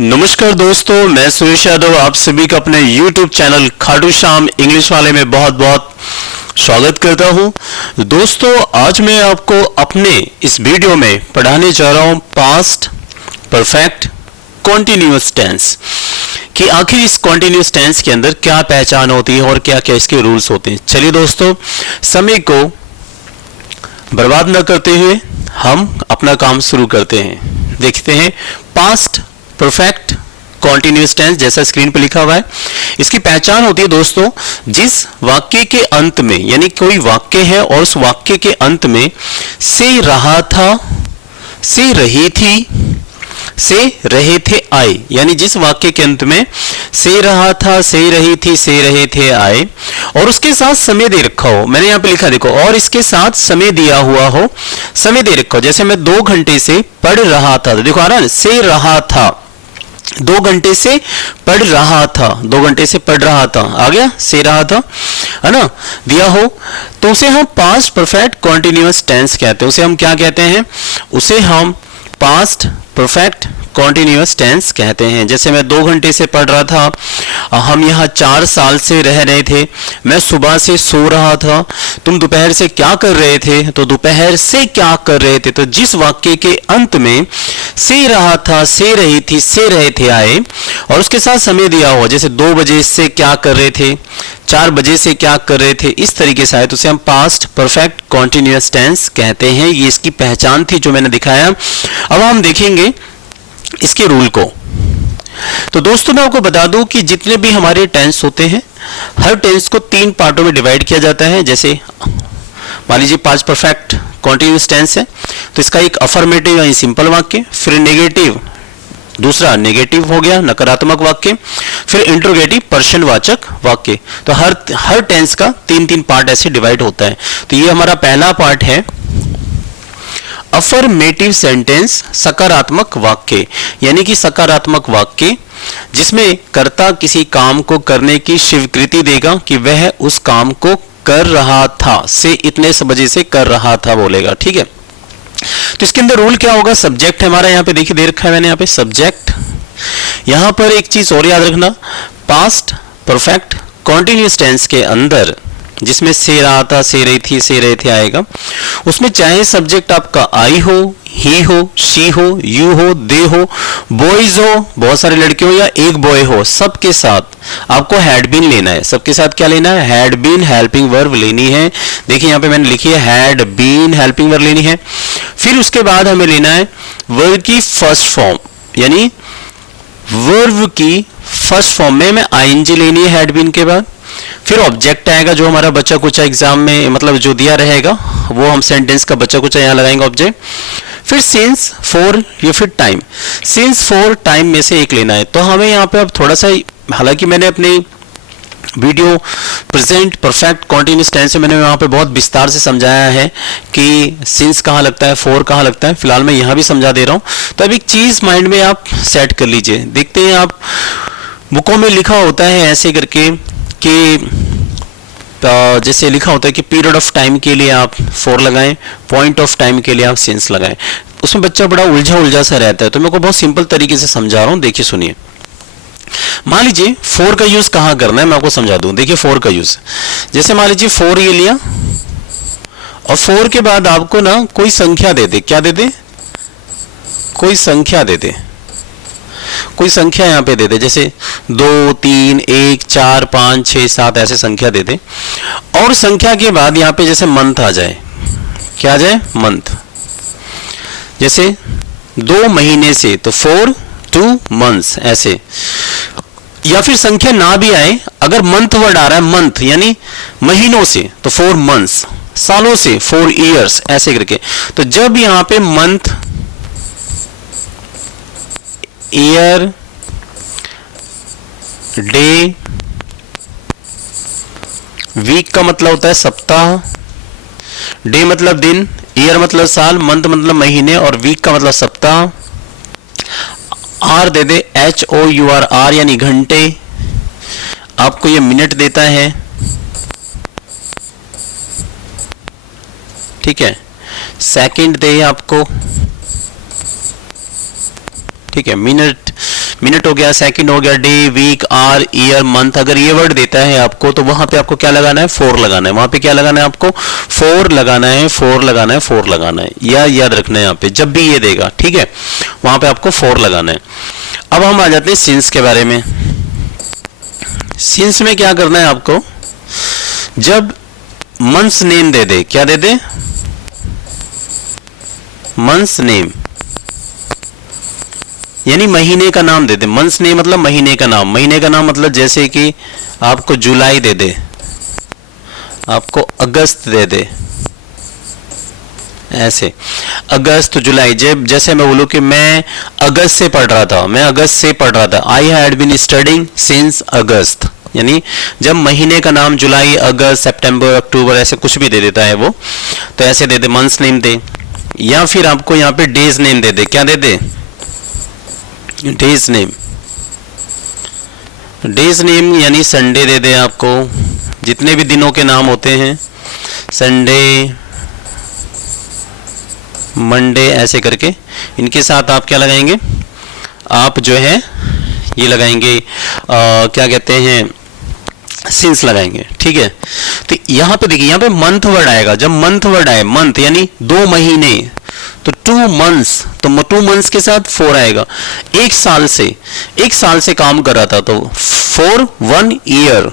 नमस्कार दोस्तों, मैं सुरेश यादव आप सभी का अपने YouTube channel Khatu Shyam English वाले में बहुत बहुत स्वागत करता हूं। दोस्तों, आज मैं आपको अपने इस वीडियो में पढ़ाने जा रहा हूं पास्ट परफेक्ट कॉन्टिन्यूअस टेंस कि आखिर इस कॉन्टिन्यूअस टेंस के अंदर क्या पहचान होती है और क्या क्या इसके रूल्स होते हैं। चलिए दोस्तों, समय को बर्बाद न करते हुए हम अपना काम शुरू करते हैं। देखते हैं पास्ट परफेक्ट कॉन्टिन्यूअस टेंस जैसा स्क्रीन पर लिखा हुआ है। इसकी पहचान होती है दोस्तों, जिस वाक्य के अंत में, यानी कोई वाक्य है और उस वाक्य के अंत में से रहा था, से रही थी, से रहे थे, आए, यानी जिस वाक्य के अंत में से रहा था, से रही थी, से रहे थे, आए और उसके साथ समय दे रखा हो। मैंने यहां पे लिखा देखो, और इसके साथ समय दिया हुआ हो, समय दे रखा हो। जैसे मैं 2 घंटे से पढ़ रहा था, देखो आ रहा है, से रहा था, 2 घंटे से पढ़ रहा था, 2 घंटे से पढ़ रहा था, आ गया से रहा था, है ना, दिया हो तो उसे हम पास्ट परफेक्ट कॉन्टिन्यूअस टेंस कहते हैं। उसे हम क्या कहते हैं? उसे हम पास्ट परफेक्ट कॉन्टिन्यूअस टेंस कहते हैं। जैसे मैं 2 घंटे से पढ़ रहा था, हम यहाँ 4 साल से रह रहे थे, मैं सुबह से सो रहा था, तुम दोपहर से क्या कर रहे थे, तो दोपहर से क्या कर रहे थे। तो जिस वाक्य के अंत में से रहा था, से रही थी, से रहे थे, आए और उसके साथ समय दिया हुआ, जैसे 2 बजे से क्या कर रहे थे, 4 बजे से क्या कर रहे थे, इस तरीके से आए तो उसे हम पास्ट परफेक्ट कॉन्टिन्यूअस टेंस कहते हैं। ये इसकी पहचान थी जो मैंने दिखाया। अब हम देखेंगे इसके रूल को। तो दोस्तों, मैं आपको बता दूं कि जितने भी हमारे टेंस होते हैं, हर टेंस को 3 पार्टों में डिवाइड किया जाता है। जैसे मान लीजिए पास्ट परफेक्ट कॉन्टिन्यूअस टेंस है तो इसका एक अफर्मेटिव यानी सिंपल वाक्य, फिर नेगेटिव, दूसरा नेगेटिव हो गया नकारात्मक वाक्य, फिर इंट्रोगेटिव प्रश्नवाचक वाक्य। तो हर टेंस का 3-3 पार्ट ऐसे डिवाइड होता है। तो ये हमारा पहला पार्ट है अफर्मेटिव सेंटेंस, सकारात्मक वाक्य, यानी कि सकारात्मक वाक्य जिसमें कर्ता किसी काम को करने की स्वीकृति देगा कि वह उस काम को कर रहा था, से इतने बजे से कर रहा था बोलेगा। ठीक है, तो इसके अंदर रूल क्या होगा? सब्जेक्ट है हमारा, यहाँ पे देखिए दे रखा है मैंने यहाँ पे सब्जेक्ट। यहाँ पर एक चीज और याद रखना, पास्ट परफेक्ट कॉन्टिन्यूअस टेंस के अंदर जिसमें से रहा था, से रही थी, से रहे थे आएगा, उसमें चाहे सब्जेक्ट आपका आई हो, ही हो, शी हो, यू हो, दे हो, बॉयज हो, बहुत सारे लड़के हो या एक बॉय हो, सबके साथ आपको हैड बीन लेना है। सबके साथ क्या लेना है? हैड बीन हेल्पिंग वर्ब लेनी है। देखिए यहाँ पे मैंने लिखी है हैड बीन हेल्पिंग वर्ब लेनी है। फिर उसके बाद हमें लेना है वर्ब की फर्स्ट फॉर्म, यानी वर्ब की फर्स्ट फॉर्म में हमें आईएनजी लेनी है हैड बीन के बाद। फिर ऑब्जेक्ट आएगा जो हमारा बच्चा कुचा एग्जाम में मतलब जो दिया रहेगा वो हम सेंटेंस का बच्चा कुचा यहाँ लगाएंगे ऑब्जेक्ट। फिर सिंस, फॉर या फिर टाइम, सिंस, फॉर, टाइम में से एक लेना है। तो हमें यहाँ पे अब थोड़ा सा, हालांकि मैंने अपने video present perfect continuous tense में मैंने वहाँ पे बहुत विस्तार से समझाया है कि सिंस कहाँ लगता है, फॉर कहाँ लगता है, फिलहाल मैं यहाँ भी समझा दे रहा हूँ। तो अब एक चीज माइंड में आप सेट कर लीजिए। देखते हैं आप बुकों में लिखा होता है ऐसे करके कि जैसे लिखा होता है कि पीरियड ऑफ टाइम के लिए आप फॉर लगाएं, पॉइंट ऑफ टाइम के लिए आप सिंस लगाएं। उसमें बच्चा बड़ा उलझा सा रहता है, तो मैं को बहुत सिंपल तरीके से समझा रहा हूं। देखिए सुनिए, मान लीजिए फॉर का यूज कहां करना है मैं आपको समझा दूं। देखिए फॉर का यूज, जैसे मान लीजिए फॉर ये लिया और फॉर के बाद आपको ना कोई संख्या दे दे। क्या दे दे? कोई संख्या दे दे। कोई संख्या यहाँ पे दे दे, जैसे 2, 3, 1, 4, 5, 6, 7 ऐसे संख्या दे दे। और संख्या के बाद यहाँ पे जैसे मंथ आ जाए, क्या आ जाए? मंथ। जैसे 2 महीने से तो 4 2 months ऐसे। या फिर संख्या ना भी आए, अगर मंथ वर्ड आ रहा है, मंथ यानी महीनों से तो 4 months, सालों से 4 years ऐसे करके। तो जब यहाँ पे मंथ, ईयर, डे, वीक का मतलब होता है सप्ताह, डे मतलब दिन, ईयर मतलब साल, मंथ मतलब महीने और वीक का मतलब सप्ताह। आर दे दे, HOUR यानी घंटे, आपको ये मिनट देता है। ठीक है, सेकंड दे आपको, ठीक है, मिनट मिनट हो गया, सेकंड हो गया, day, week, hour, year, month, अगर ये वर्ड देता है आपको तो वहां पे आपको क्या लगाना है, 4 लगाना है। वहां पे क्या लगाना है आपको, 4 लगाना है, 4 लगाना है, 4 लगाना है, या याद रखना है यहाँ पे जब भी ये देगा, ठीक है, वहां पे आपको 4 लगाना है। अब हम आ जाते हैं सिंस के बारे में। सिंस में क्या करना है आपको, जब मंथ्स नेम दे दे, क्या दे दे, मंथ्स नेम, यानी महीने का नाम दे दे। मंथ्स नेम मतलब महीने का नाम, महीने का नाम मतलब जैसे कि आपको जुलाई दे दे, आपको अगस्त दे दे, ऐसे अगस्त जुलाई। जब जैसे मैं बोलूं कि मैं अगस्त से पढ़ रहा था, मैं अगस्त से पढ़ रहा था, I had been studying since August, यानी जब महीने का नाम जुलाई, अगस्त, सितंबर, अक्टूबर ऐसे कुछ भी दे देता है वो, तो ऐसे दे दे, मंथ्स नेम दे। या फिर आपको यहाँ पे डेज नेम दे दे, क्या दे दे, डेज नेम। डेज नेम यानी संडे दे दे आपको, जितने भी दिनों के नाम होते हैं, संडे, मंडे, ऐसे करके इनके साथ आप क्या लगाएंगे, आप जो है ये लगाएंगे क्या कहते हैं, सिंस लगाएंगे, ठीक है। तो यहाँ पे देखिए, यहाँ पे मंथ वर्ड आएगा। जब मंथ वर्ड आए, मंथ यानी 2 महीने, तो 2 मंथ्स, तो 2 मंथ्स के साथ 4 आएगा। एक साल से काम कर रहा था तो 4 1 ईयर,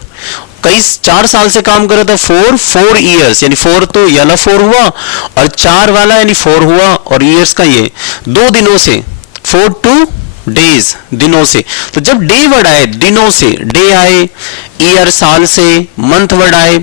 कई 4 साल से काम कर रहा था, 4 ईयर्स, यानी 4 तो याला 4 हुआ और 4 वाला यानी 4 हुआ, और ईयर्स का ये 2 दिनों से, 4 2 डेज, दिनों से। तो जब डे वर्ड आए, दिनों से डे आए, ईयर साल से, मंथ वर्ड आए,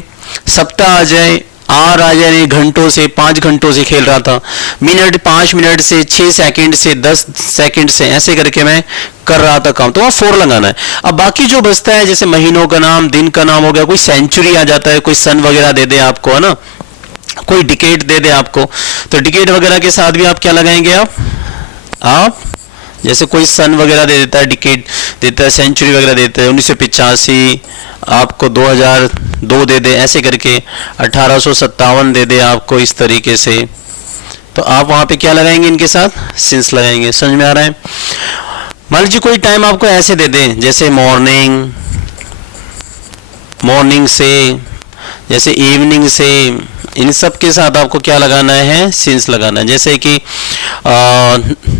सप्ताह आ जाए, आर आ जाए घंटों से, 5 घंटों से खेल रहा था, मिनट 5 मिनट से, 6 सेकंड से, 10 सेकंड से, ऐसे करके मैं कर रहा था काम, तो वहां 4 लगाना है। अब बाकी जो बचता है, जैसे महीनों का नाम, दिन का नाम हो गया, कोई सेंचुरी आ जाता है, कोई सन वगैरह दे दे आपको, है ना, कोई डिकेट दे दे आपको, तो डिकेट वगैरह के साथ भी आप क्या लगाएंगे, आप जैसे कोई सन वगैरह दे देता है, डिकेट देता है, सेंचुरी वगैरह देता है, 1985 आपको 2002 दे दे, ऐसे करके 1857 दे दे आपको, इस तरीके से, तो आप वहां पे क्या लगाएंगे, इनके साथ सिंस लगाएंगे। समझ में आ रहा है। मान लीजिए कोई टाइम आपको ऐसे दे दे, जैसे मॉर्निंग, मॉर्निंग से, जैसे इवनिंग से, इन सब के साथ आपको क्या लगाना है, सिंस लगाना है। जैसे कि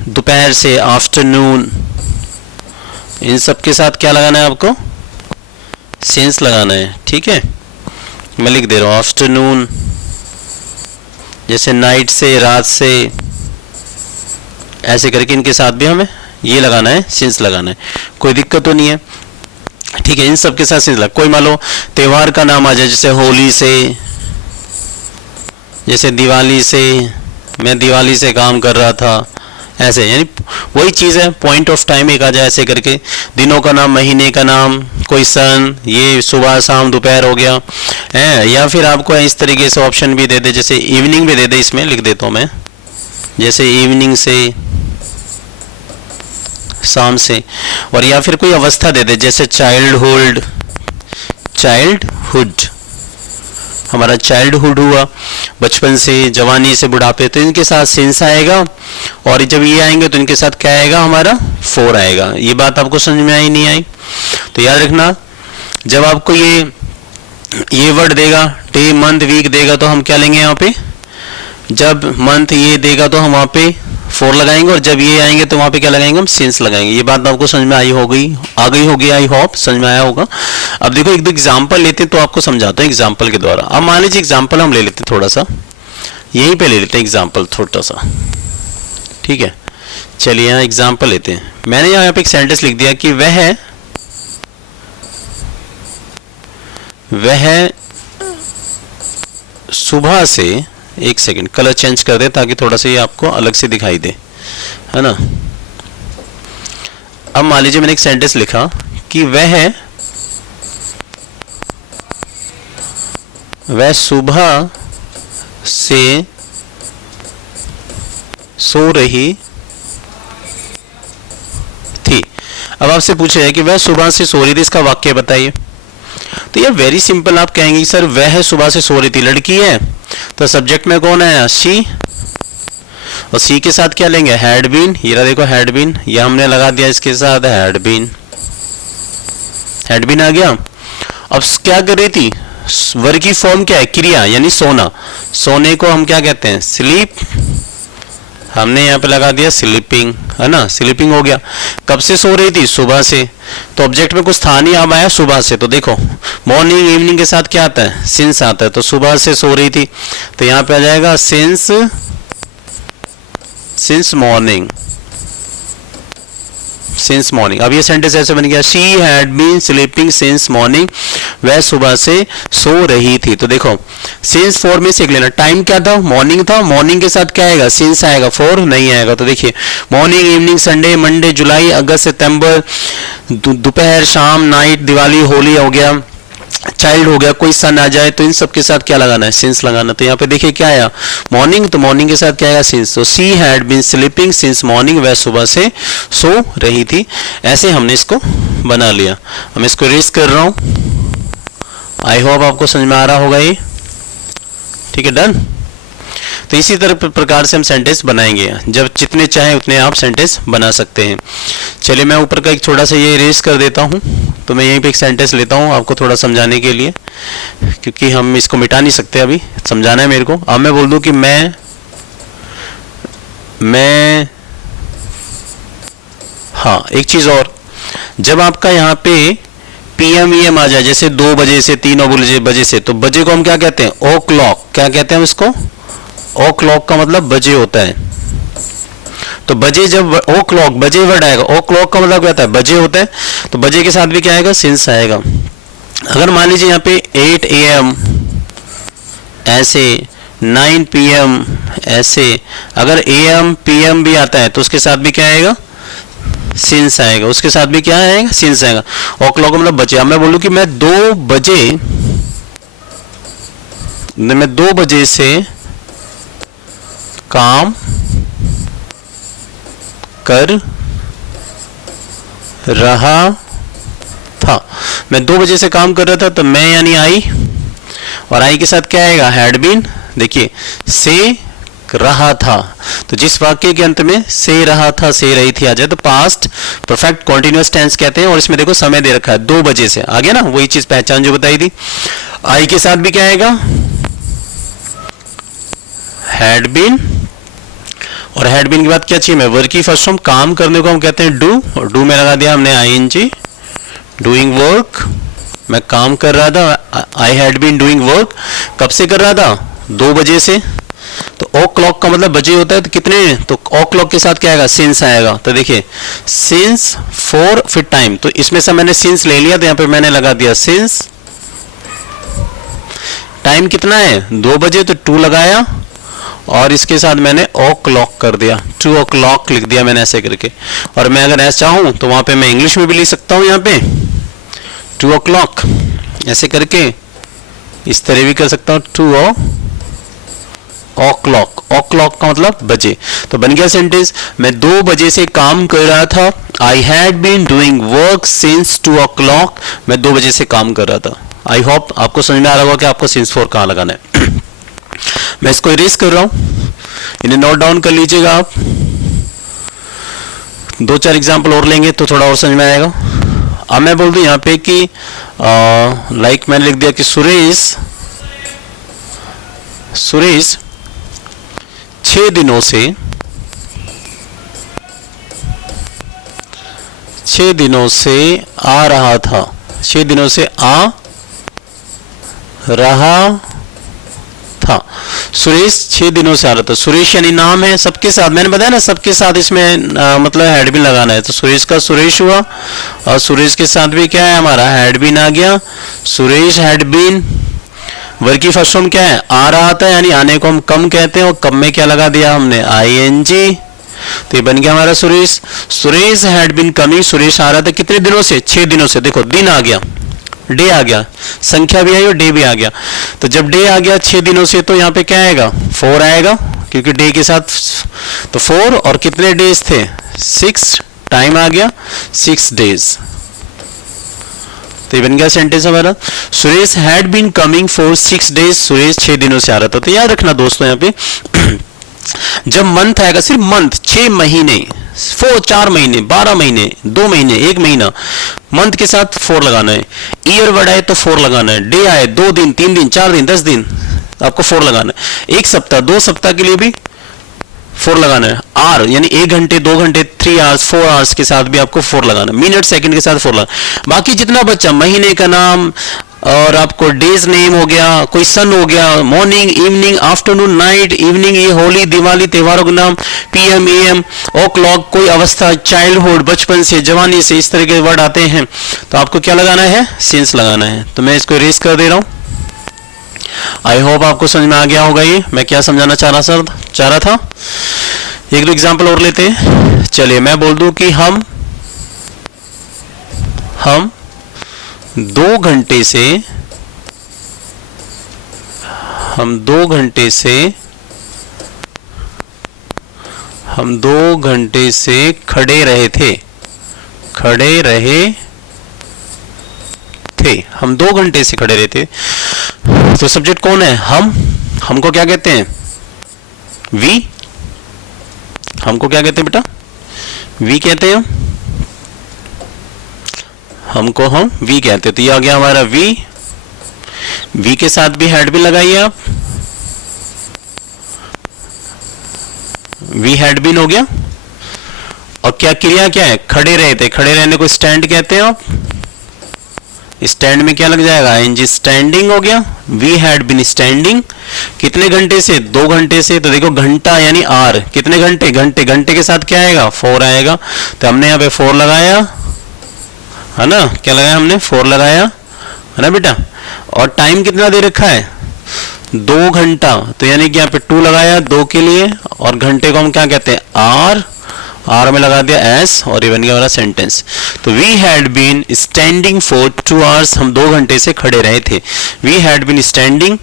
दोपहर से, आफ्टरनून, इन सब के साथ क्या लगाना है आपको, सिंस लगाना है, ठीक है। मैं लिख दे रहा हूँ, आफ्टरनून, जैसे नाइट से, रात से, ऐसे करके इनके साथ भी हमें ये लगाना है, सिंस लगाना है, कोई दिक्कत तो नहीं है, ठीक है। इन सब के साथ सिंस लगा। कोई मान लो त्योहार का नाम आ जाए, जैसे होली से, जैसे दिवाली से, मैं दिवाली से काम कर रहा था, ऐसे, यानी वही चीज़ है, पॉइंट ऑफ टाइम एक आ जाए, ऐसे करके दिनों का नाम, महीने का नाम, कोई सन, ये सुबह शाम दोपहर हो गया है। या फिर आपको इस तरीके से ऑप्शन भी दे दे, जैसे इवनिंग भी दे दे, इसमें लिख देता हूँ मैं, जैसे इवनिंग से, शाम से। और या फिर कोई अवस्था दे दे, जैसे चाइल्डहुड, चाइल्डहुड, हमारा चाइल्डहुड हुआ, बचपन से, जवानी से, बुढ़ापे, तो इनके साथ सिंस आएगा। और जब ये आएंगे तो इनके साथ क्या आएगा, हमारा 4 आएगा। ये बात आपको समझ में आई नहीं आई, तो याद रखना, जब आपको ये वर्ड देगा, डे, मंथ, वीक देगा, तो हम क्या लेंगे यहाँ पे, जब मंथ ये देगा तो हम वहाँ पे 4 लगाएंगे, और जब ये आएंगे तो वहाँ पे क्या लगाएंगे, हम सिंस लगाएंगे। ये बात आपको समझ में आ गई होगी, आई होप समझ में आया होगा। अब देखो एक दो एग्जाम्पल लेते हैं तो आपको समझाता हूँ एग्जाम्पल के द्वारा। अब मान लीजिए एग्जाम्पल हम ले लेते हैं, थोड़ा सा यहीं पे ले लेते हैं एग्जाम्पल, छोटा सा, ठीक है। चलिए यहाँ एग्जाम्पल लेते हैं। मैंने यहाँ पे एक सेंटेंस लिख दिया कि वह सुबह से, एक सेकंड कलर चेंज कर दे ताकि थोड़ा सा ये आपको अलग से दिखाई दे, है ना। अब मान लीजिए मैंने एक सेंटेंस लिखा कि वह सुबह से सो रही थी। अब आपसे पूछा है कि वह सुबह से सो रही थी, इसका वाक्य बताइए। तो ये वेरी सिंपल, आप कहेंगे सर वह सुबह से सो रही थी, लड़की है, तो सब्जेक्ट में कौन है, शी, और सी के साथ क्या लेंगे, हैड बीन, ये रहा देखो हैड बीन, ये हमने लगा दिया इसके साथ हैड बीन, हैड बीन आ गया। अब क्या कर रही थी, वर्ग की फॉर्म क्या है, क्रिया यानी सोना, सोने को हम क्या कहते हैं, स्लीप, हमने यहाँ पे लगा दिया स्लीपिंग, है ना, स्लीपिंग हो गया। कब से सो रही थी, सुबह से, तो ऑब्जेक्ट में कुछ था नहीं, अब आया सुबह से, तो देखो मॉर्निंग इवनिंग के साथ क्या आता है, सिंस आता है, तो सुबह से सो रही थी, तो यहाँ पे आ जाएगा सिंस मॉर्निंग, सिंस मॉर्निंग। अब ये सेंटेंस ऐसे बन गया, she had been sleeping since morning, वह सुबह से सो रही थी। तो देखो सिंस फोर में सीख लेना, टाइम क्या था, मॉर्निंग था, मॉर्निंग के साथ क्या आएगा, सिंस आएगा, फोर नहीं आएगा। तो देखिए मॉर्निंग, इवनिंग, संडे, मंडे, जुलाई, अगस्त, सितंबर, दोपहर, शाम, नाइट, दिवाली, होली हो गया, चाइल्ड हो गया, कोई सन आ जाए तो इन सब के साथ क्या लगाना है, सिंस लगाना। तो यहाँ पे देखिए क्या आया, मॉर्निंग, तो मॉर्निंग के साथ क्या आएगा, सिंस। तो she had been sleeping since morning, वह सुबह से सो रही थी। ऐसे हमने इसको बना लिया। मैं इसको रेस कर रहा हूँ, आई होप आपको समझ में आ रहा होगा ये, ठीक है, डन। तो इसी तरह प्रकार से हम सेंटेंस बनाएंगे, जब जितने चाहे उतने आप सेंटेंस बना सकते हैं। चलिए मैं ऊपर का एक थोड़ा सा ये इरेज कर देता हूँ, तो मैं यहीं पे एक सेंटेंस लेता हूँ आपको थोड़ा समझाने के लिए, क्योंकि हम इसको मिटा नहीं सकते, अभी समझाना है मेरे को। अब मैं बोल दूँ कि मैं हाँ, एक चीज़ और, जब आपका यहाँ पे PM EM आ जाए, जैसे 2 बजे से 3 बजे से, तो बजे को हम क्या कहते हैं, ओ क्लॉक, क्या कहते हैं हम इसको, ओ क्लॉक का मतलब बजे होता है। तो बजे, जब ओ क्लॉक बजे वर्ड आएगा, ओ क्लॉक का मतलब क्या होता है, बजे होता है, तो बजे के साथ भी क्या आएगा, सिंस आएगा। अगर मान लीजिए यहाँ पे 8 AM ऐसे, 9 PM ऐसे, अगर AM PM भी आता है तो उसके साथ भी क्या आएगा, सिंस आएगा, उसके साथ भी क्या आएगा, सिंस आएगा। ओ क्लॉक का मतलब बजे। अब मैं बोलूँ कि मैं 2 बजे से काम कर रहा था, मैं 2 बजे से काम कर रहा था, तो मैं यानी आई, और आई के साथ क्या आएगा, हैड बीन। देखिए से रहा था, तो जिस वाक्य के अंत में से रहा था, से रही थी आ जाए तो पास्ट परफेक्ट कॉन्टिन्यूअस टेंस कहते हैं। और इसमें देखो समय दे रखा है 2 बजे से, आ गया ना, वही चीज पहचान जो बताई थी। आई के साथ भी क्या आएगा, हैड बीन, और हैड बीन के बाद क्या चाहिए, मैं वर्क की फर्स्ट फॉर्म, काम करने को हम कहते हैं डू, और डू में लगा दिया हमने ING, डूइंग वर्क, मैं काम कर रहा था, I had been doing work. कब से कर रहा था, 2 बजे से, तो ओ क्लॉक का मतलब बजे होता है, तो कितने, तो ओ क्लॉक के साथ क्या आएगा, सिंस आएगा। तो देखिए सिंस 4 फिर टाइम, तो इसमें से मैंने सिंस ले लिया, तो यहाँ पे मैंने लगा दिया सिंस, टाइम कितना है 2 बजे, तो 2 लगाया, और इसके साथ मैंने ओ क्लॉक कर दिया, 2 o'clock लिख दिया मैंने ऐसे करके। और मैं अगर ऐसा चाहूँ तो वहाँ पे मैं इंग्लिश में भी लिख सकता हूँ, यहाँ पे 2 o'clock ऐसे करके, इस तरह भी कर सकता हूँ, 2 o'clock, ओ क्लॉक का मतलब बजे। तो बन गया सेंटेंस, मैं 2 बजे से काम कर रहा था, I had been doing work since 2 o'clock, मैं 2 बजे से काम कर रहा था। आई होप आपको समझ में आ रहा होगा कि आपको सिंस 4 कहाँ लगाना है। मैं इसको इरेज कर रहा हूं, इन्हें नोट डाउन कर लीजिएगा आप, 2-4 एग्जाम्पल और लेंगे तो थोड़ा और समझ में आएगा। अब मैं बोल दूं यहाँ पे कि लाइक मैंने लिख दिया कि सुरेश 6 दिनों से आ रहा था, 6 दिनों से आ रहा था। सुरेश 6 दिनों से आ रहा था, सुरेश यानी नाम है, सबके साथ मैंने बताया ना, सबके साथ इसमें मतलब हैड बीन लगाना है। तो सुरेश का सुरेश हुआ, और सुरेश के साथ भी क्या है हमारा, हैड बीन आ गया। सुरेश हैड बीन, वर्ग की फर्स्ट फॉर्म क्या है, आ रहा था, यानी आने को हम कम कहते हैं, और कम में क्या लगा दिया हमने, ING, तो ये बन गया हमारा Suresh. Suresh had been coming, Suresh आ रहा था कितने दिनों से, 6 दिनों से। देखो दिन आ गया, डे आ गया, संख्या भी आई और डे भी आ गया। तो जब डे आ गया 6 दिनों से, तो यहाँ पे क्या आएगा, 4 आएगा, क्योंकि डे के साथ तो 4, और कितने डेज थे, 6, टाइम आ गया 6 डेज। तो ये बन गया सेंटेंस हमारा, Suresh had been coming for 6 days, Suresh 6 दिनों से आ रहा था। तो याद रखना दोस्तों यहाँ पे जब मंथ आएगा, सिर्फ मंथ 6 महीने, 4 महीने, 12 महीने, 2 महीने, 1 महीना, मंथ के साथ 4 लगाना है। ईयर वर्ड आए तो 4 लगाना है। डे आए 2 दिन, 3 दिन, 4 दिन, 10 दिन, आपको 4 लगाना है। 1 सप्ताह, 2 सप्ताह के लिए भी 4 लगाना है। आर यानी 1 घंटे, 2 घंटे, 3 आवर्स, 4 आवर्स के साथ भी आपको 4 लगाना है। मिनट, सेकंड के साथ 4 लगाना। बाकी जितना बच्चा, महीने का नाम और आपको डेज नेम हो गया, कोई सन हो गया, morning, evening, afternoon, night, evening, ये होली, दिवाली, त्योहारों के नाम, पीएम, एएम, ओ क्लॉक, कोई अवस्था, चाइल्डहुड, बचपन से, जवानी से, इस तरह के वर्ड आते हैं तो आपको क्या लगाना है? सिंस लगाना है। तो मैं इसको इरेज कर दे रहा हूं। आई होप आपको समझ में आ गया होगा ये मैं क्या समझाना चाह रहा था। एक दो एग्जाम्पल और लेते हैं। चलिए मैं बोल दूं कि हम 2 घंटे से खड़े रहे थे। हम 2 घंटे से खड़े रहे थे। तो सब्जेक्ट कौन है? हमको क्या कहते हैं? वी। हमको क्या कहते हैं बेटा? वी कहते हैं। हमको हम वी कहते हैं। तो ये आ गया हमारा वी। वी के साथ भी हैड भी लगाइए आप। वी हैड बीन हो गया। और क्या क्रिया क्या है? खड़े रहे थे। खड़े रहने को स्टैंड कहते हैं आप। स्टैंड में क्या लग जाएगा? आईएनजी, स्टैंडिंग हो गया। We had been standing. कितने घंटे से? 2 घंटे से। तो देखो घंटा यानी आर। कितने घंटे? घंटे के साथ क्या आएगा? 4 आएगा। तो हमने यहाँ पे 4 लगाया है ना। क्या लगाया हमने? 4 लगाया है ना बेटा। और टाइम कितना दे रखा है? 2 घंटा। तो यानी कि यहाँ पे 2 लगाया 2 के लिए। और घंटे को हम क्या कहते हैं? आर में लगा दिया एस और ये बन गया हमारा सेंटेंस। तो we had been standing for 2 hours. हम 2 घंटे से खड़े रहे थे। We had been standing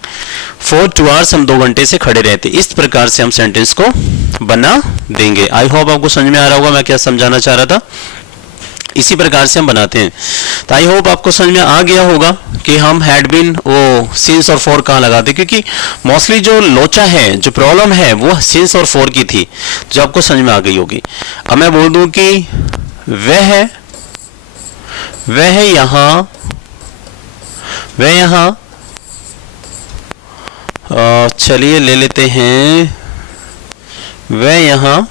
for 2 hours. हम 2 घंटे से खड़े रहे थे। इस प्रकार से हम सेंटेंस को बना देंगे। आई होप आपको समझ में आ रहा होगा मैं क्या समझाना चाह रहा था। इसी प्रकार से हम बनाते हैं। तो आई होप आपको समझ में आ गया होगा कि हम हैड बीन वो सिंस और फॉर कहाँ लगाते, क्योंकि मोस्टली जो लोचा है, जो प्रॉब्लम है वो सिंस और फॉर की थी, जो आपको समझ में आ गई होगी। अब मैं बोल दूं कि वह यहाँ चलिए ले लेते हैं। वह यहाँ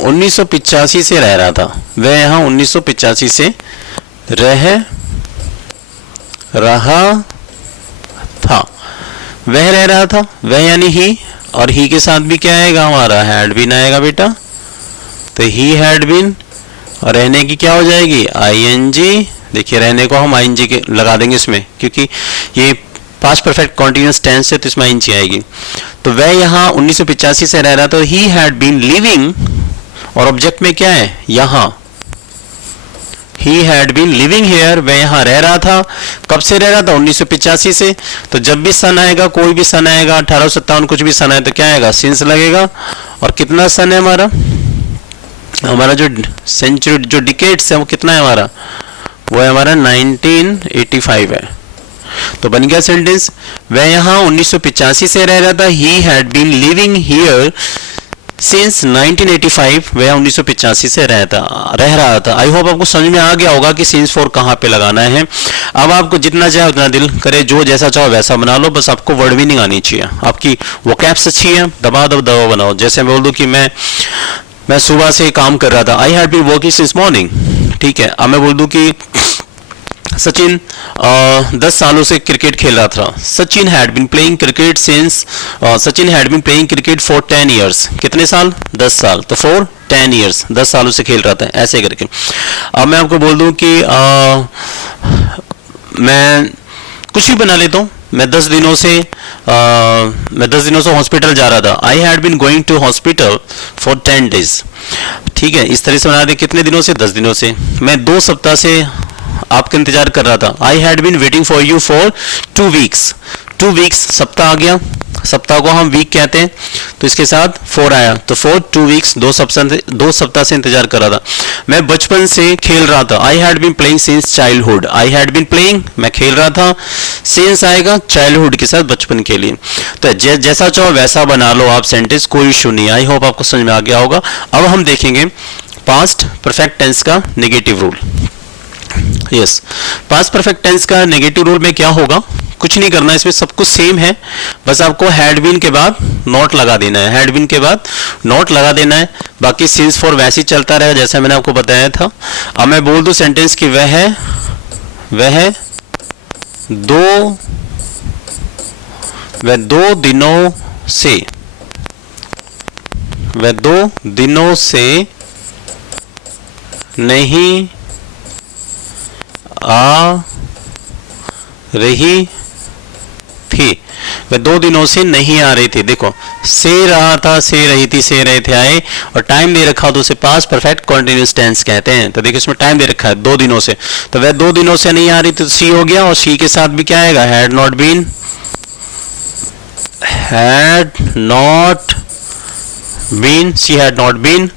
1985 से रह रहा था। वह यहाँ 1985 से रह रहा था। वह रह रहा था। वह यानी ही। और ही के साथ भी क्या आएगा? हमारा हैड बीन आएगा बेटा। तो ही हैड बीन। और रहने की क्या हो जाएगी? आईएनजी। देखिए रहने को हम आईएनजी के लगा देंगे इसमें, क्योंकि ये पास्ट परफेक्ट कॉन्टिन्यूअस टेंस है तो इसमें आईएनजी आएगी। तो वह यहाँ 1985 से रह रहा था। He had been living. और ऑब्जेक्ट में क्या है? यहाँ। He had been living here. वह यहाँ रह रहा था। कब से रह रहा था? 1985 से। तो जब भी सन आएगा, कोई भी सन आएगा, 1857 कुछ भी सन आए तो क्या आएगा? सिंस लगेगा। और कितना सन है हमारा जो सेंचुरी, जो डिकेड्स है वो कितना है हमारा? वो है हमारा 1985 है। तो बन गया सेंटेंस। वह यहाँ 1985 से रह रहा था। He had been living here since 1985। वह 1985 से रह रहा था। आई होप आपको समझ में आ गया होगा कि सिंस फॉर कहाँ पे लगाना है। अब आपको जितना चाहे उतना दिल करे, जो जैसा चाहो वैसा बना लो, बस आपको वर्ड भी नहीं आनी चाहिए। आपकी वोकैब्स अच्छी है, दबा बनाओ। जैसे बोल दो कि मैं सुबह से काम कर रहा था। I had been working since morning. ठीक है। अब मैं बोल दूं कि सचिन 10 सालों से क्रिकेट खेल रहा था। Sachin had been playing cricket for 10 years. कितने साल? 10 साल। तो फॉर 10 ईयर्स, 10 सालों से खेल रहा था, ऐसे करके। अब मैं आपको बोल दूं कि मैं कुछ भी बना लेता हूँ। मैं 10 दिनों से हॉस्पिटल जा रहा था। I had been going to hospital for 10 days. ठीक है। इस तरह से बना दे। कितने दिनों से? 10 दिनों से। मैं 2 सप्ताह से आपका इंतजार कर रहा था। I had been waiting for you for 2 weeks. 2 weeks सप्ताह आ गया सप्ताह को हम वीक कहते हैं, तो इसके साथ 4 आया, तो 4 2 वीक्स, 2 सप्ताह से इंतजार कर रहा था। मैं बचपन से खेल रहा था, I had been playing since childhood, I had been playing मैं खेल रहा था, सिंस आएगा चाइल्डहुड के साथ बचपन के लिए। तो जैसा चाहो वैसा बना लो आप सेंटेंस, कोई इशू नहीं। आई होप आपको समझ में आ गया होगा। अब हम देखेंगे पास्ट परफेक्ट टेंस का negative rule. Yes, past perfect tense का नेगेटिव रूल में क्या होगा, कुछ नहीं करना, इसमें सब कुछ सेम है, बस आपको हैड बीन के बाद नॉट लगा देना है, हैड बीन के बाद नॉट लगा देना है। बाकी सिंस फॉर वैसे ही चलता रहेगा जैसा मैंने आपको बताया था। अब मैं बोल दूं सेंटेंस की वह दो दिनों से नहीं आ रही थी, वह 2 दिनों से नहीं आ रही थी। देखो, से रहा था, से रही थी, से रहे थे, आए, और टाइम दे रखा हो तो उसे पास्ट परफेक्ट कॉन्टिन्यूअस टेंस कहते हैं। तो देखिए इसमें टाइम दे रखा है 2 दिनों से, तो वह 2 दिनों से नहीं आ रही थी, तो सी हो गया, और सी के साथ भी क्या आएगा, had not been, she had not been.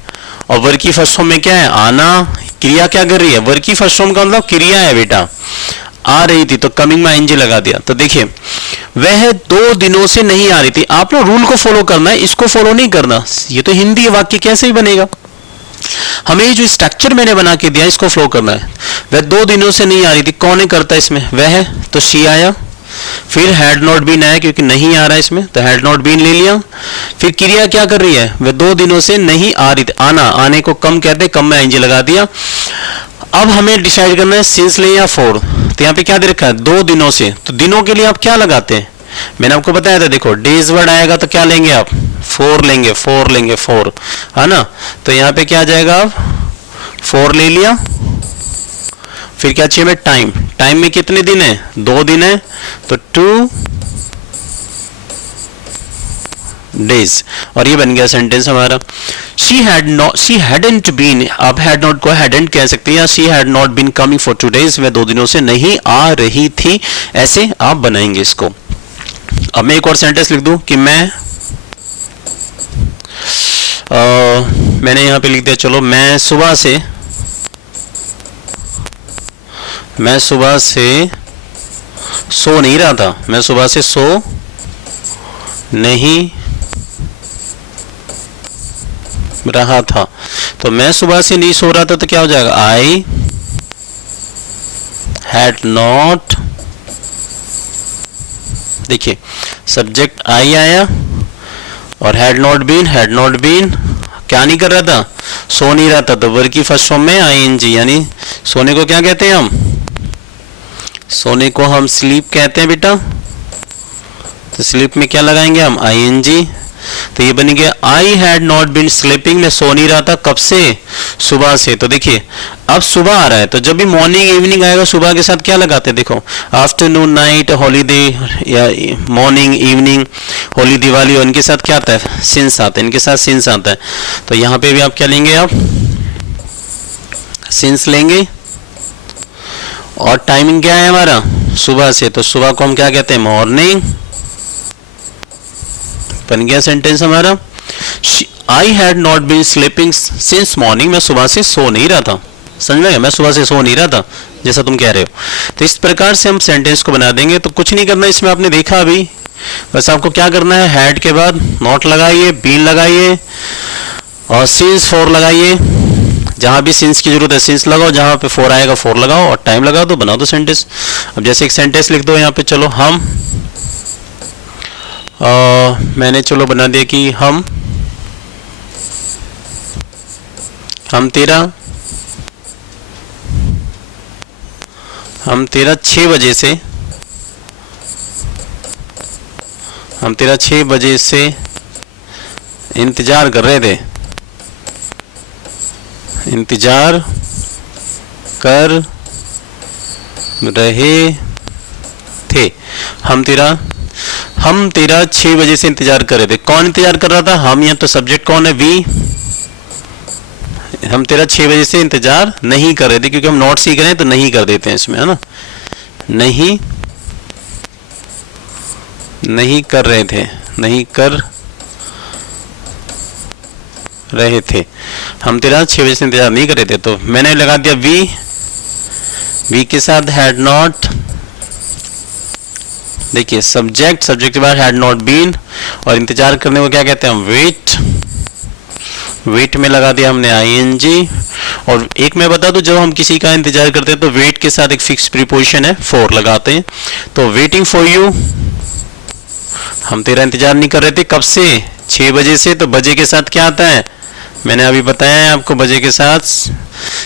और वर्ग की फर्स्ट फॉर्म में क्या है, आना, क्रिया क्या कर रही है, वर्ग की फर्स्ट फॉर्म का मतलब क्रिया है बेटा, आ रही थी, तो कमिंग में आईएनजी लगा दिया। तो देखिए वह 2 दिनों से नहीं आ रही थी, आप ना रूल को फॉलो करना है, इसको फॉलो नहीं करना। ये तो हिंदी वाक्य कैसे ही बनेगा, हमें जो स्ट्रक्चर मैंने बना के दिया इसको फ्लो करना है। वह 2 दिनों से नहीं आ रही थी, कौन करता है इसमें, वह, तो शी आया, फिर हैड नॉट बीन आया क्योंकि नहीं आ रहा है इसमें, तो हैड नॉट बीन ले लिया। फिर क्रिया क्या कर रही है, वह 2 दिनों से नहीं आ रही थी, आना, आने को कम कहते हैं, कम में आईएनजी लगा दिया। अब हमें डिसाइड करना है सिंस ले या फॉर। तो यहाँ पे क्या दे रखा है, 2 दिनों से, तो दिनों के लिए आप क्या लगाते हैं, मैंने आपको बताया था, देखो डेज वर्ड आएगा तो क्या लेंगे आप, 4 लेंगे, 4 है ना। तो यहाँ पे क्या आ जाएगा, आप 4 ले लिया, फिर क्या चाहिए में टाइम, टाइम में कितने दिन है, 2 दिन है, तो 2 डेज, और ये बन गया सेंटेंस हमारा। शी हैडंट बीन, अब हैड नॉट को हैडंट कह सकते हैं, या she had not been coming for 2 days, वह 2 दिनों से नहीं आ रही थी, ऐसे आप बनाएंगे इसको। अब मैं एक और सेंटेंस लिख दूं कि मैंने यहां पे लिख दिया, चलो मैं सुबह से सो नहीं रहा था, मैं सुबह से सो नहीं रहा था, तो मैं सुबह से नहीं सो रहा था, तो क्या हो जाएगा, आई हैड नॉट, देखिए सब्जेक्ट आई आया, और हैड नॉट बीन क्या नहीं कर रहा था, सो नहीं रहा था, तो वर्ग की फर्स्ट फॉर्म में आईएनजी, यानी सोने को क्या कहते हैं हम, सोने को हम स्लीप कहते हैं बेटा, तो स्लीप में क्या लगाएंगे हम, आईएनजी। तो ये बन गया I had not been sleeping, मैं सो नहीं रहा था, कब से, सुबह से। तो देखिए अब सुबह आ रहा है, तो जब भी मॉर्निंग इवनिंग आएगा सुबह के साथ क्या लगाते हैं, देखो आफ्टरनून, नाइट, हॉलीडे, या मॉर्निंग, इवनिंग, होली, दिवाली, और इनके साथ क्या आता है, सिंस आता है, इनके साथ सिंस आता है। तो यहाँ पे भी आप क्या लेंगे, आप सिंस लेंगे, और टाइमिंग क्या है हमारा, सुबह से, तो सुबह को हम क्या कहते हैं, मॉर्निंग, बन गया सेंटेंस हमारा। I had not been sleeping since morning, मैं सुबह से सो नहीं रहा था, समझ में गया, मैं सुबह से सो नहीं रहा था, जैसा तुम कह रहे हो। तो इस प्रकार से हम सेंटेंस को बना देंगे। तो कुछ नहीं करना इसमें, आपने देखा अभी, बस आपको क्या करना है, हैड के बाद नॉट लगाइए, बीन लगाइए, और सिंस फॉर लगाइए, जहां भी सिंस की जरूरत है सिंस लगाओ, जहां पे 4 आएगा 4 लगाओ, और टाइम लगाओ, तो बना दो सेंटेंस। अब जैसे एक सेंटेंस लिख दो यहाँ पे, चलो मैंने चलो बना दिया कि हम तेरा 6 बजे से इंतजार कर रहे थे, इंतजार कर रहे थे, हम तेरा 6 बजे से इंतजार कर रहे थे। कौन इंतजार कर रहा था, हम, या तो सब्जेक्ट कौन है, वी। हम तेरा 6 बजे से इंतजार नहीं कर रहे थे, क्योंकि हम नॉट सीख रहे हैं तो नहीं कर देते हैं इसमें, है ना, नहीं कर रहे थे, नहीं कर रहे थे, हम तेरा 6 बजे से इंतजार नहीं कर रहे थे। तो मैंने लगा दिया वी के साथ हैड नॉट, देखिए सब्जेक्ट के बाद हैड नॉट बीन, और इंतजार करने को क्या कहते हैं, वेट में लगा दिया हमने आईएनजी। और एक मैं बता दूं, जब हम किसी का इंतजार करते हैं तो वेट के साथ एक फिक्स प्रीपोजिशन है फॉर लगाते हैं। तो वेटिंग फॉर यू, हम तेरा इंतजार नहीं कर रहे थे, कब से, 6 बजे से। तो बजे के साथ क्या आता है, मैंने अभी बताया है आपको, बजे के साथ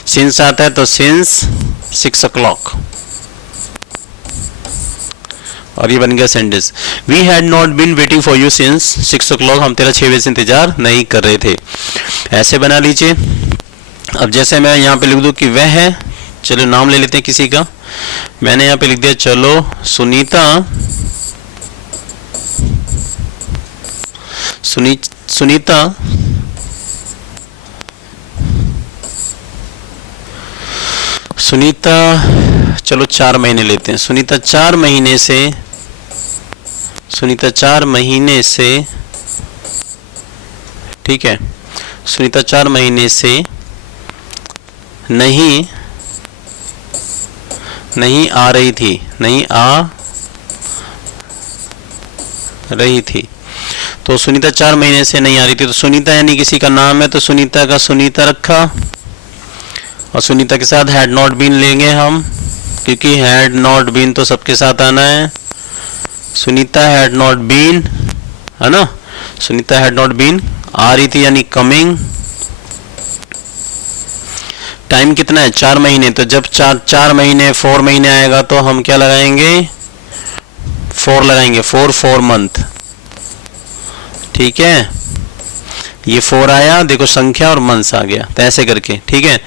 सिंस आता है, तो सिंस 6 o'clock, और ये बन गया sentence, we had not been waiting for you since 6 o'clock, हम तेरा 6 बजे से इंतजार नहीं कर रहे थे। ऐसे बना लीजिए। अब जैसे मैं यहाँ पे लिख दूँ कि वह है, चलो नाम ले लेते हैं किसी का, मैंने यहाँ पे लिख दिया चलो सुनीता, सुनीता चलो 4 महीने लेते हैं, सुनीता 4 महीने से, ठीक है, सुनीता 4 महीने से नहीं आ रही थी, तो सुनीता 4 महीने से नहीं आ रही थी। तो सुनीता यानी किसी का नाम है, तो सुनीता का सुनीता रखा, और सुनीता के साथ हैड नॉट बीन लेंगे हम, क्योंकि हैड नॉट बीन तो सबके साथ आना है। सुनीता हैड नॉट बीन, है ना, सुनीता हैड नॉट बीन, आ रही थी यानी कमिंग। टाइम कितना है, 4 महीने, तो जब 4 महीने 4 महीने आएगा तो हम क्या लगाएंगे, 4 लगाएंगे, 4 मंथ, ठीक है। ये 4 आया, देखो संख्या और मंथ्स आ गया, तो ऐसे करके, ठीक है।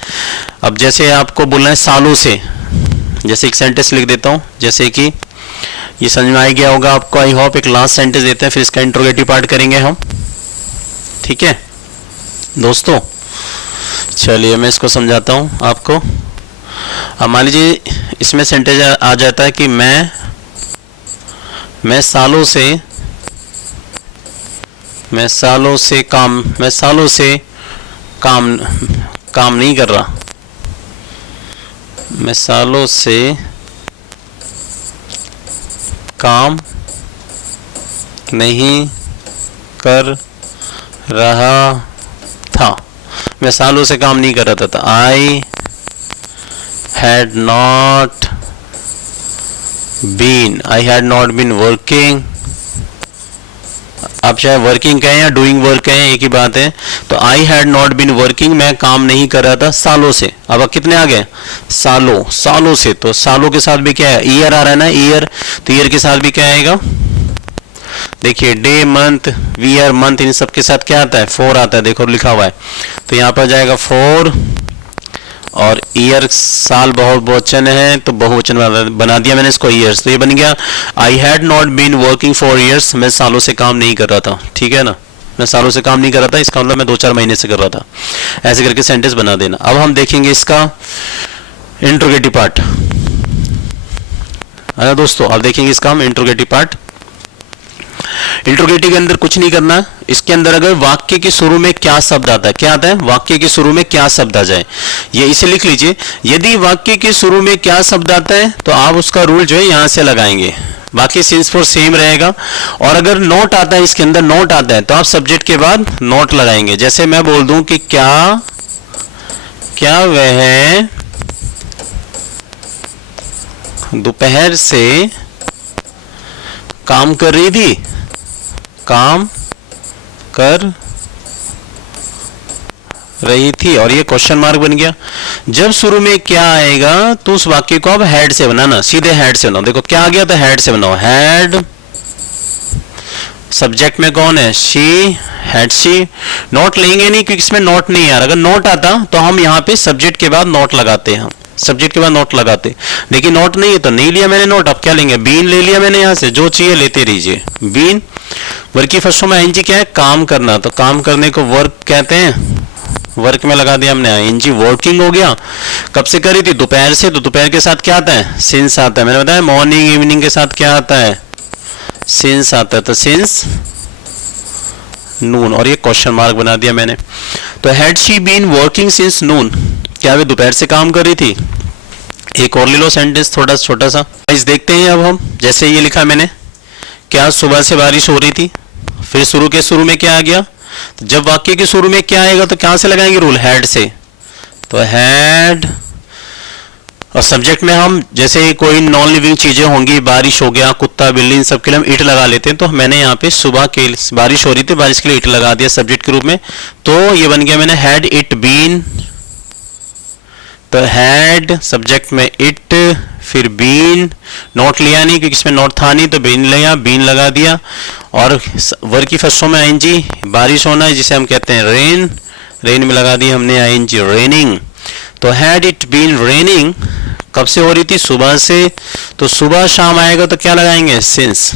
अब जैसे आपको बोलना है सालों से, जैसे एक सेंटेंस लिख देता हूँ, जैसे कि ये समझ में आ गया होगा आपको, आई होप। एक लास्ट सेंटेंस देते हैं, फिर इसका इंट्रोगेटिव पार्ट करेंगे हम, ठीक है दोस्तों। चलिए मैं इसको समझाता हूँ आपको। अब मान लीजिए इसमें सेंटेंस आ जाता है कि मैं सालों से काम नहीं कर रहा, मैं सालों से काम नहीं कर रहा था, मैं सालों से काम नहीं कर रहा था। I had not been working, आप चाहे वर्किंग कहें या डूइंग वर्क कहें, एक ही बात है। तो I had not been working, मैं काम नहीं कर रहा था सालों से। अब कितने आ गए, सालों से, तो सालों के साथ भी क्या है, ईयर आ रहा है ना, ईयर, तो ईयर के साथ भी क्या आएगा, देखिए डे, मंथ, ईयर, मंथ, इन सब के साथ क्या आता है, 4 आता है, देखो लिखा हुआ है। तो यहाँ पर जाएगा 4, और ईयर साल बहुवचन है, तो बहुवचन बना दिया मैंने इसको ईयर्स, तो ये बन गया I had not been working for years, मैं सालों से काम नहीं कर रहा था, ठीक है ना, मैं सालों से काम नहीं कर रहा था, इसका मतलब मैं 2-4 महीने से कर रहा था। ऐसे करके सेंटेंस बना देना। अब हम देखेंगे इसका इंट्रोगेटिव पार्ट, है ना दोस्तों। अब देखेंगे इसका हम इंट्रोगेटिव पार्ट। इंट्रोगेटिव के अंदर कुछ नहीं करना, इसके अंदर अगर वाक्य के शुरू में क्या शब्द आता है, क्या आता है, वाक्य के शुरू में क्या शब्द आ जाए, ये इसे लिख लीजिए। यदि वाक्य के शुरू में क्या शब्द आता है तो आप उसका रूल जो है यहां से लगाएंगे, बाकी सिंस फॉर सेम रहेगा। और अगर नोट आता है, इसके अंदर नोट आता है, तो आप सब्जेक्ट के बाद नोट लगाएंगे। जैसे मैं बोल दूं कि क्या वह दोपहर से काम कर रही थी, काम कर रही थी, और ये क्वेश्चन मार्क बन गया। जब शुरू में क्या आएगा तो उस वाक्य को आप हेड से बनाना, सीधे हेड से बनाओ। देखो क्या आ गया, तो हेड से बनाओ, हेड, सब्जेक्ट में कौन है, शी, हेड शी। नोट लेंगे नहीं क्योंकि इसमें नोट नहीं आ रहा, अगर नोट आता तो हम यहाँ पे सब्जेक्ट के बाद नोट लगाते हैं, सब्जेक्ट के बाद नोट लगाते, लेकिन नोट नहीं है तो नहीं लिया मैंने नोट। अब क्या लेंगे, बीन ले लिया मैंने, यहाँ से जो चाहिए लेते रहिए, बीन। वर्क की फर्स्ट फॉर्म में आईएनजी क्या है, काम करना, तो काम करने को वर्क कहते हैं, वर्क में लगा दिया हमने आईएनजी, वर्किंग हो गया। कब से करी थी, दोपहर से, तो दोपहर के साथ क्या आता है, सिंस आता है। मैंने बताया मॉर्निंग इवनिंग के साथ क्या आता है, सिंस आता है तो सिंस नून, और ये क्वेश्चन मार्क बना दिया मैंने। तो had she been working since noon, क्या वे दोपहर से काम कर रही थी। एक और ले लो सेंटेंस थोड़ा छोटा सा, इस देखते हैं अब हम। जैसे ये लिखा मैंने, क्या सुबह से बारिश हो रही थी, फिर शुरू के शुरू में क्या आ गया, तो जब वाक्य के शुरू में क्या आएगा तो कहां से लगाएंगे रूल, हैड से। तो हैड, और सब्जेक्ट में हम जैसे कोई नॉन लिविंग चीजें होंगी, बारिश हो गया, कुत्ता बिल्ली, इन सब के लिए हम इट लगा लेते हैं। तो मैंने यहाँ पे सुबह के बारिश हो रही थी, बारिश के लिए इट लगा दिया सब्जेक्ट के रूप में। तो ये बन गया मैंने हैड इट बीन, तो हैड सब्जेक्ट में इट, फिर बीन, नॉट लिया नहीं क्योंकि इसमें नॉट था नहीं, तो बीन लिया, बीन लगा दिया। और वर्ब की फर्स्ट फॉर्म में आईएनजी, बारिश होना है जिसे हम कहते हैं रेन, रेन में लगा दिया हमने आईएनजी, रेनिंग। तो हैड इट बीन रेनिंग, कब से हो रही थी, सुबह से। तो सुबह शाम आएगा तो क्या लगाएंगे, सिंस।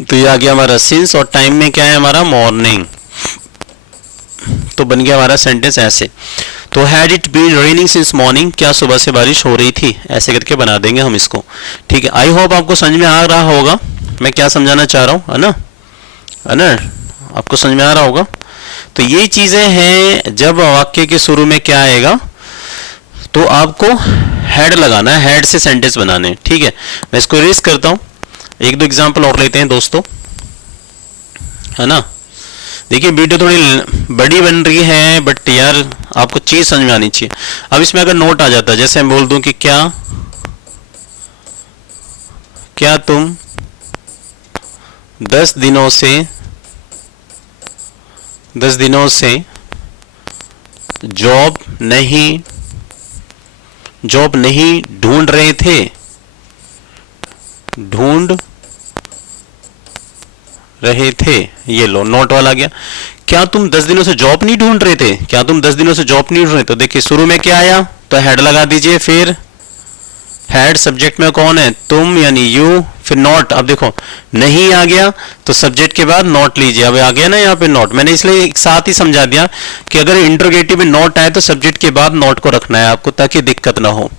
तो ये आ गया हमारा सिंस, और टाइम में क्या है हमारा, मॉर्निंग। तो बन गया हमारा सेंटेंस ऐसे। तो had it been raining since morning, क्या सुबह से बारिश हो रही थी, ऐसे करके बना देंगे हम इसको। ठीक है, आई होप आपको समझ में आ रहा होगा मैं क्या समझाना चाह रहा हूँ, है ना, है ना, आपको समझ में आ रहा होगा। तो ये चीजें हैं, जब वाक्य के शुरू में क्या आएगा तो आपको हेड लगाना है, हेड से सेंटेंस बनाने हैं। ठीक है, मैं इसको रेस करता हूं, एक दो एग्जांपल और लेते हैं दोस्तों, है ना। देखिए वीडियो थोड़ी बड़ी बन रही है, बट यार आपको चीज समझ में आनी चाहिए। अब इसमें अगर नोट आ जाता है, जैसे मैं बोल दूं कि क्या तुम 10 दिनों से जॉब नहीं ढूंढ रहे थे, ये लो नोट वाला आ गया। क्या तुम 10 दिनों से जॉब नहीं ढूंढ रहे थे, क्या तुम 10 दिनों से जॉब नहीं ढूंढ रहे, तो देखिए शुरू में क्या आया, तो हेड लगा दीजिए, फिर हेड सब्जेक्ट में कौन है, तुम यानी यू, फिर नॉट। अब देखो नहीं आ गया तो सब्जेक्ट के बाद नॉट लीजिए, अब आ गया ना यहाँ पे नॉट, मैंने इसलिए एक साथ ही समझा दिया कि अगर इंट्रोगेटिव में नॉट आए तो सब्जेक्ट के बाद नॉट को रखना है आपको, ताकि दिक्कत ना हो।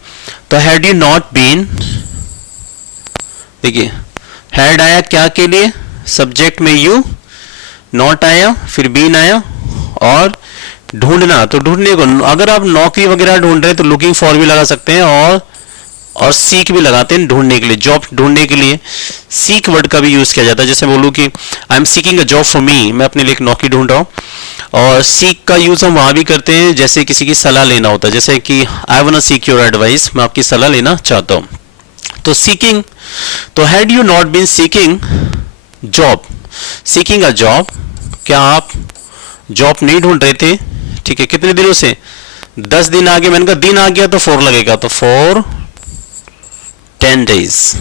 तो हैड यू नॉट बीन, देखिए हैड आया क्या के लिए, सब्जेक्ट में यू, नॉट आया, फिर बीन आया, और ढूंढना, तो ढूंढने को अगर आप नौकरी वगैरह ढूंढ रहे हैं तो लुकिंग फॉर भी लगा सकते हैं, और सीक भी लगाते हैं ढूंढने के लिए, जॉब ढूंढने के लिए सीक वर्ड का भी यूज किया जाता है। जैसे बोलूं कि I am seeking a job for me, मैं अपने लिए एक नौकरी ढूंढ रहा हूँ, और सीक का यूज हम वहां भी करते हैं जैसे किसी की सलाह लेना होता है, जैसे कि I want to seek your advice, मैं आपकी सलाह लेना चाहता हूँ। तो सीकिंग, तो had you not been seeking job, seeking a job, क्या आप जॉब नहीं ढूंढ रहे थे, ठीक है, कितने दिनों से, 10 दिन आगे, मैंने कहा दिन आ गया तो 4 लगेगा, तो 4 10 days,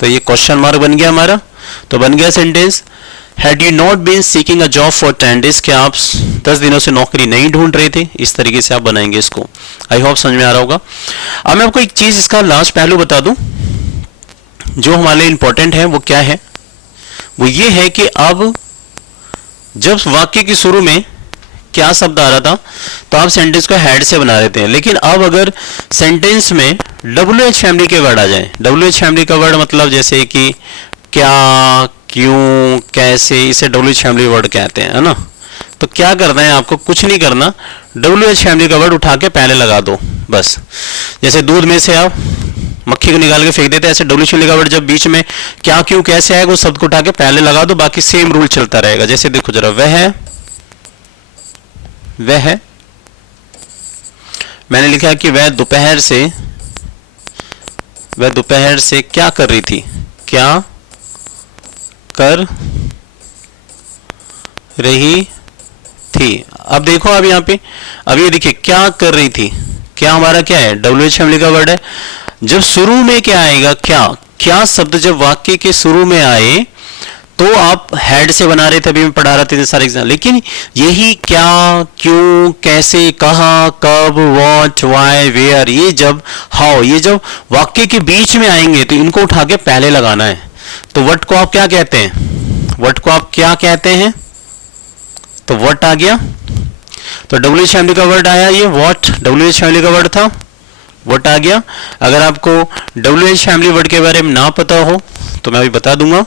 तो ये क्वेश्चन मार्क बन गया हमारा। तो बन गया sentence, had you not been seeking a job for 10 days, क्या आप 10 दिनों से नौकरी नहीं ढूंढ रहे थे। इस तरीके से आप बनाएंगे इसको, आई होप समझ में आ रहा होगा। अब मैं आपको एक चीज इसका लास्ट पहलू बता दूं जो हमारे लिए इंपॉर्टेंट है, वो क्या है, वो ये है कि अब जब वाक्य के शुरू में क्या शब्द आ रहा था तो आप सेंटेंस को हेड से बना देते हैं, लेकिन अब अगर सेंटेंस में WH फैमिली के वर्ड आ जाए, WH फैमिली का वर्ड मतलब जैसे कि क्या, क्यों, कैसे, इसे WH फैमिली वर्ड कहते हैं, है ना। तो क्या करना है आपको, कुछ नहीं करना, WH फैमिली का वर्ड उठा के पहले लगा दो बस। जैसे दूध में से आप मक्खी को निकाल के फेंक देते हैं, ऐसे WH फैमिली का वर्ड जब बीच में क्या, क्यों, कैसे आएगा उस शब्द को उठा के पहले लगा दो, बाकी सेम रूल चलता रहेगा। जैसे देखो जरा, वह मैंने लिखा कि वह दोपहर से क्या कर रही थी, क्या कर रही थी। अब देखो अब यहाँ पे, अब ये देखिए क्या कर रही थी, क्या हमारा क्या है, WH फैमिली का वर्ड है। जब शुरू में क्या आएगा, क्या शब्द जब वाक्य के शुरू में आए तो आप हेड से बना रहे थे, अभी मैं पढ़ा रहा था सारे एग्जाम, लेकिन यही क्या, क्यों, कैसे, कहाँ, कब, व्हाट, व्हाई, वेयर, ये जब हाउ, ये जब वाक्य के बीच में आएंगे तो इनको उठा के पहले लगाना है। तो व्हाट को आप क्या कहते हैं, व्हाट को आप क्या कहते हैं, तो व्हाट आ गया। तो WH फैमिली का वर्ड आया, ये व्हाट WH फैमिली का वर्ड था, व्हाट आ गया। अगर आपको WH फैमिली वर्ड के बारे में ना पता हो तो मैं अभी बता दूंगा,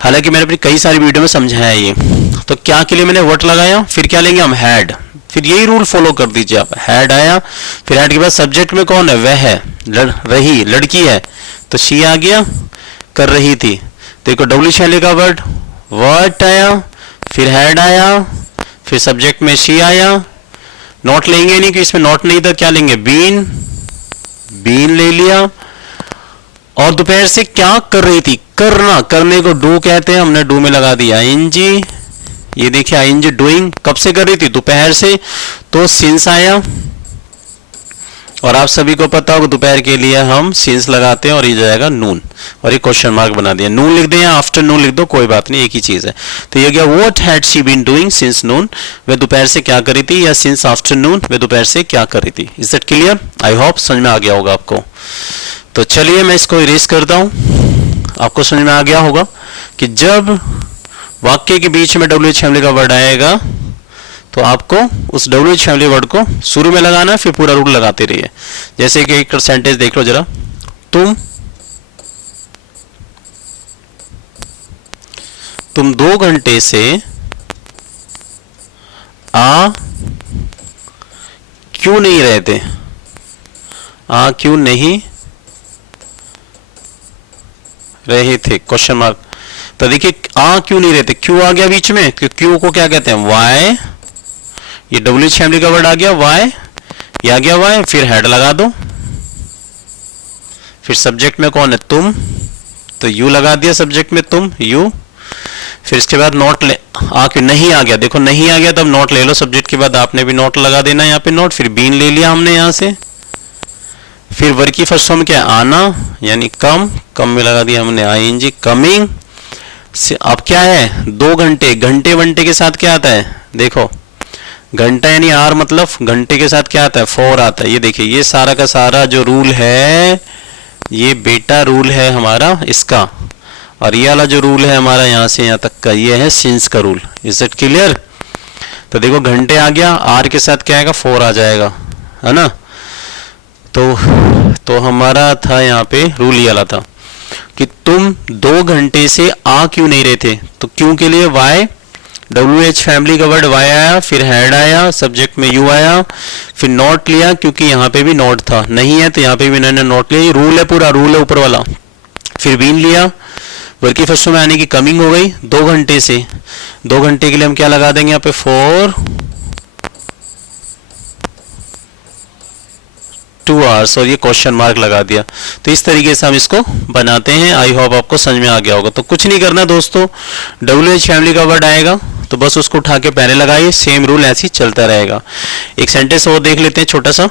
हालांकि मैंने अपनी कई सारी वीडियो में समझाया ये। तो क्या के लिए मैंने व्हाट लगाया, फिर क्या लेंगे हम, हैड। फिर यही रूल फॉलो कर दीजिए आप, हैड आया, फिर हैड के बाद सब्जेक्ट में कौन है, वह है, रही, लड़की है, तो शी आ गया, कर रही थी। देखो WH फैमिली का वर्ड व्हाट आया, फिर हैड आया, फिर सब्जेक्ट में शी आया, नॉट लेंगे नहीं कि इसमें नॉट नहीं था, क्या लेंगे, बीन, बीन ले लिया। और दोपहर से क्या कर रही थी, करना, करने को डू कहते हैं, हमने डू में लगा दिया ING। ये देखिए ING डूइंग, कब से कर रही थी, दोपहर से, तो सिंस आया। और आप सभी को पता होगा दोपहर के लिए हम सिंस लगाते हैं और ये जाएगा नून, और ये क्वेश्चन मार्क बना दिया, नून लिख दें या आफ्टरनून लिख दो, कोई बात नहीं, एक ही चीज है। तो ये गया what had she been doing since noon, वह दोपहर से क्या करी थी, या सिंस आफ्टरनून वह दोपहर से क्या करी थी। Is that clear? I hope समझ में आ गया होगा आपको। तो चलिए मैं इसको इरेज करता हूं, आपको समझ में आ गया होगा कि जब वाक्य के बीच में WH फैमिली का वर्ड आएगा तो आपको उस WH फैमिली वर्ड को शुरू में लगाना है, फिर पूरा रूल लगाते रहिए। जैसे कि एक सेंटेंस देख लो जरा, तुम 2 घंटे से आ क्यों नहीं रहे थे, आ क्यों नहीं रहे थे, क्वेश्चन मार्क। तो देखिए आ क्यों नहीं रहे थे, क्यों आ गया बीच में, क्यों को क्या कहते हैं, वाई, ये WH फैमिली का वर्ड आ गया वाई, ये आ गया वाई, फिर हेड लगा दो, फिर सब्जेक्ट में कौन है, तुम, तो यू लगा दिया सब्जेक्ट में तुम, यू। फिर इसके बाद नॉट ले, आ क्यों नहीं आ गया, देखो नहीं आ गया तब नॉट ले लो, सब्जेक्ट के बाद आपने भी नॉट लगा देना यहाँ पे नॉट, फिर बीन ले लिया हमने यहाँ से। फिर वर्ग की फर्स्ट फॉर्म क्या है, आना, यानी कम, कम में लगा दिया हमने ING, कमिंग। अब क्या है, 2 घंटे, घंटे वंटे के साथ क्या आता है, देखो घंटा यानी आर, मतलब घंटे के साथ क्या आता है, 4 आता है। ये देखिए ये सारा का सारा जो रूल है, ये बेटा रूल है हमारा इसका, और ये वाला जो रूल है हमारा यहाँ से यहाँ तक का, ये है सिंस का रूल। Is it clear? तो देखो घंटे आ गया, आर के साथ क्या आएगा, 4 आ जाएगा, है ना। तो हमारा था यहाँ पे रूल ये वाला था कि तुम 2 घंटे से आ क्यों नहीं रहे थे, तो क्यों के लिए वाई, WH फैमिली का वर्ड वाई आया, फिर हैड आया, सब्जेक्ट में यू आया, फिर नॉट लिया क्योंकि यहाँ पे भी नॉट था, नहीं है तो यहाँ पे भी इन्होंने नॉट लिया, ये रूल है, पूरा रूल है ऊपर वाला। फिर बीन लिया, वर्ग की फर्स्ट में आने की कमिंग हो गई, 2 घंटे से, 2 घंटे के लिए हम क्या लगा देंगे यहाँ पे 4 2 आवर्स, और ये क्वेश्चन मार्क लगा दिया। तो इस तरीके से हम इसको बनाते हैं। आई होप आपको समझ में आ गया होगा। तो कुछ नहीं करना दोस्तों, WH फैमिली का वर्ड आएगा तो बस उसको उठा के पहले लगाइए, सेम रूल ऐसे ही चलता रहेगा। एक सेंटेंस और देख लेते हैं छोटा सा,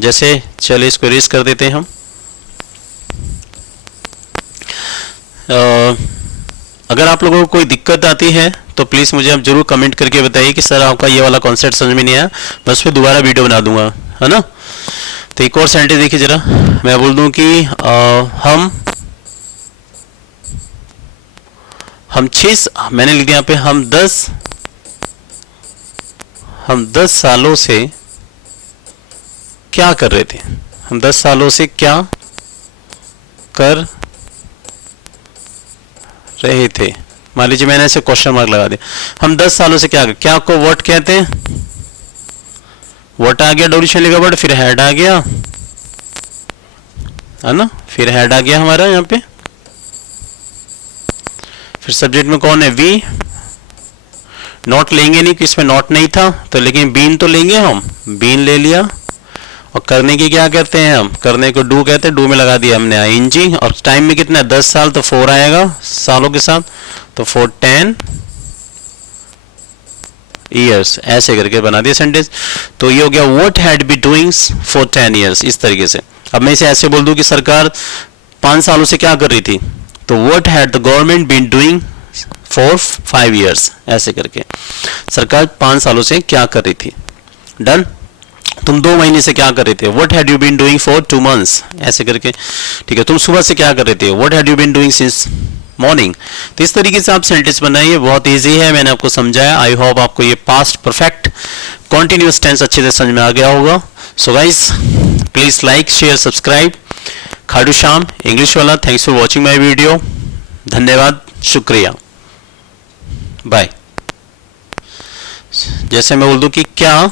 जैसे चलिए इसको इरेज कर देते हैं हम। अगर आप लोगों को कोई दिक्कत आती है तो प्लीज़ मुझे आप जरूर कमेंट करके बताइए कि सर आपका ये वाला कॉन्सेप्ट समझ में नहीं आया, मैं उस पर दोबारा वीडियो बना दूंगा, है ना। तो एक और सेंटेंस देखिए जरा, मैं बोल दूं कि हम 6, मैंने लिख दिया यहाँ पे, हम 10 सालों से क्या कर रहे थे, हम 10 सालों से क्या कर रहे थे। मान लीजिए मैंने ऐसे क्वेश्चन मार्क लगा दिया, हम 10 सालों से क्या को व्हाट कहते हैं, व्हाट आ गया WH फैमिली का वर्ड, फिर हेड आ गया, है ना, फिर हेड आ गया हमारा यहाँ पे, फिर सब्जेक्ट में कौन है, वी, नॉट लेंगे नहीं कि इसमें नॉट नहीं था तो, लेकिन बीन तो लेंगे हम, बीन ले लिया। और करने की क्या कहते हैं हम, करने को डू कहते हैं, डू में लगा दिया हमने ING। और टाइम में कितना है, 10 साल, तो 4 आएगा सालों के साथ, तो 4 10 ईयर्स, ऐसे करके बना दिया सेंटेंस। तो ये हो गया what had be doing for 10 years, इस तरीके से। अब मैं इसे ऐसे बोल दूं कि सरकार 5 सालों से क्या कर रही थी, तो what had the government been doing for 5 years, ऐसे करके सरकार 5 सालों से क्या कर रही थी। डन। तुम 2 महीने से क्या कर रहे थे, what had you been doing for 2 months, ऐसे करके। ठीक है, तुम सुबह से क्या कर रहे थे, what had you been doing since morning. तो इस तरीके से आप सेंटेंस बनाइए, बहुत इजी है, मैंने आपको समझाया। आई होप आपको ये पास्ट परफेक्ट कॉन्टिन्यूअस टेंस अच्छे से समझ में आ गया होगा। So guys, please like, share, subscribe. Khatu Shyam English वाला, thanks for watching my video. धन्यवाद, शुक्रिया, बाय। जैसे मैं बोल दूं कि क्या